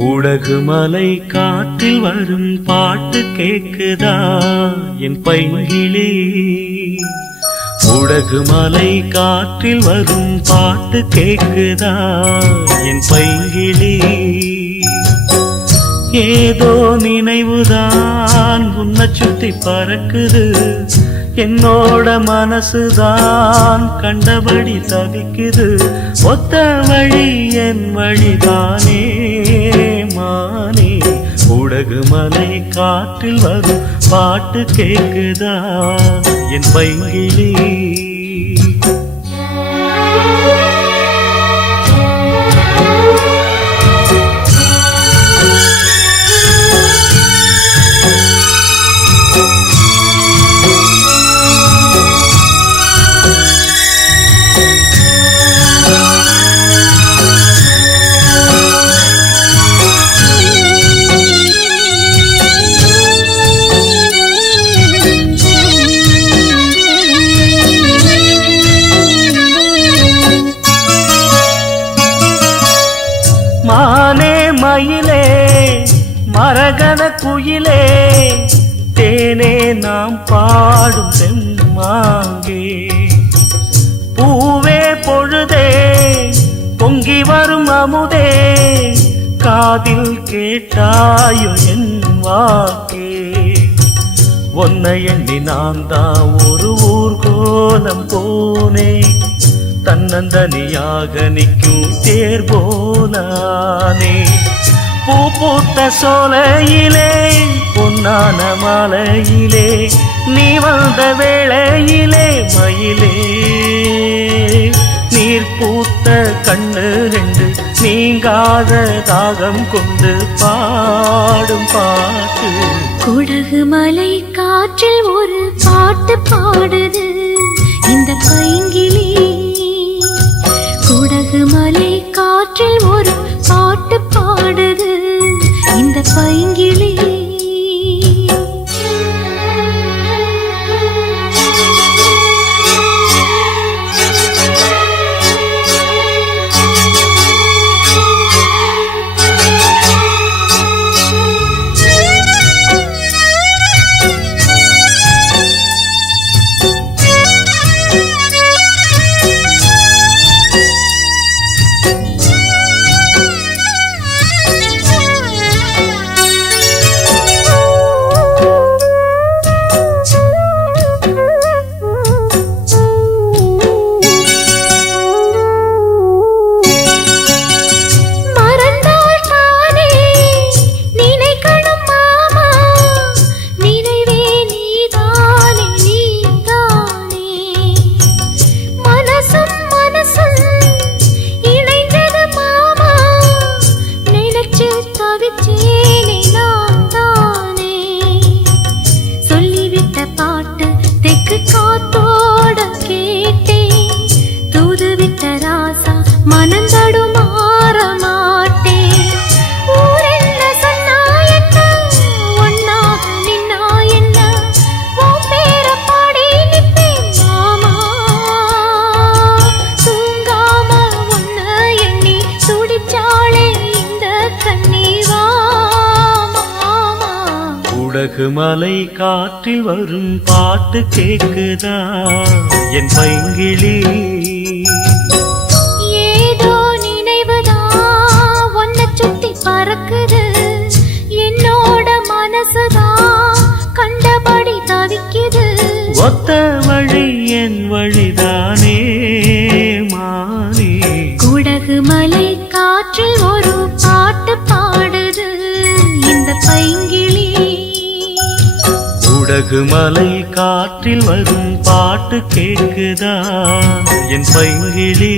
குடகு மலை காற்றில் வரும் பாட்டு கேக்குதா என் பைங்கிளி. குடகு மலை காற்றில் வரும் பாட்டு கேக்குதா என் பைங்கிளி. ஏதோ நினைவுதான் உன்னை சுத்தி பறக்குது, என்னோட மனசுதான் கண்டபடி தவிக்குது. ஒத்த வழி என் வழிதானே மானே. குடகு மலை காற்றில் வரும் பாட்டு கேக்குதா என் பைங்கிளி. மானே மயிலே மரகத குயிலே, தேனே நாம் பாடும் செம்மாங்கே. பூவே பொழுதே பொங்கி வரும் அமுதே, காதில் கேட்டாயோ என் வாக்கே. ஒன்னை எண்ணி நான் தான் ஒரு ஊர்கோலம் போனே, தன்னந்தனியாக நிற்கும் தேர் போலானே. பூ பூத்த சோலையிலே பொன்னான மாலையிலே, நீ வந்த வேளையிலே மயிலே. நீர் பூத்த கண்ணு ரெண்டு நீங்காத தாகம் கொண்டு பாடும் பாட்டு. குடகு மலை காற்றில் ஒரு பாட்டு பாடுது இந்த பைங்கிளி. குடகு மலை காற்றில் ஒரு பாட்டு பாடுது இந்த பைங்கிளி. குடகு மலை காற்றில் வரும் பாட்டு கேக்குதா என் பைங்கிளி. ஏதோ நினைவுதான் உன்னை சுத்தி பறக்குது, என்னோட மனசுதான் கண்டபடி தவிக்குது. ஒத்த வழி என் வழிதானே மானே. குடகு மலை காற்றில் ஒரு பாட்டு பாடுது இந்த பைங்கிளி. குடகு மலை காற்றில் வரும் பாட்டு கேக்குதா என் பைங்கிளி.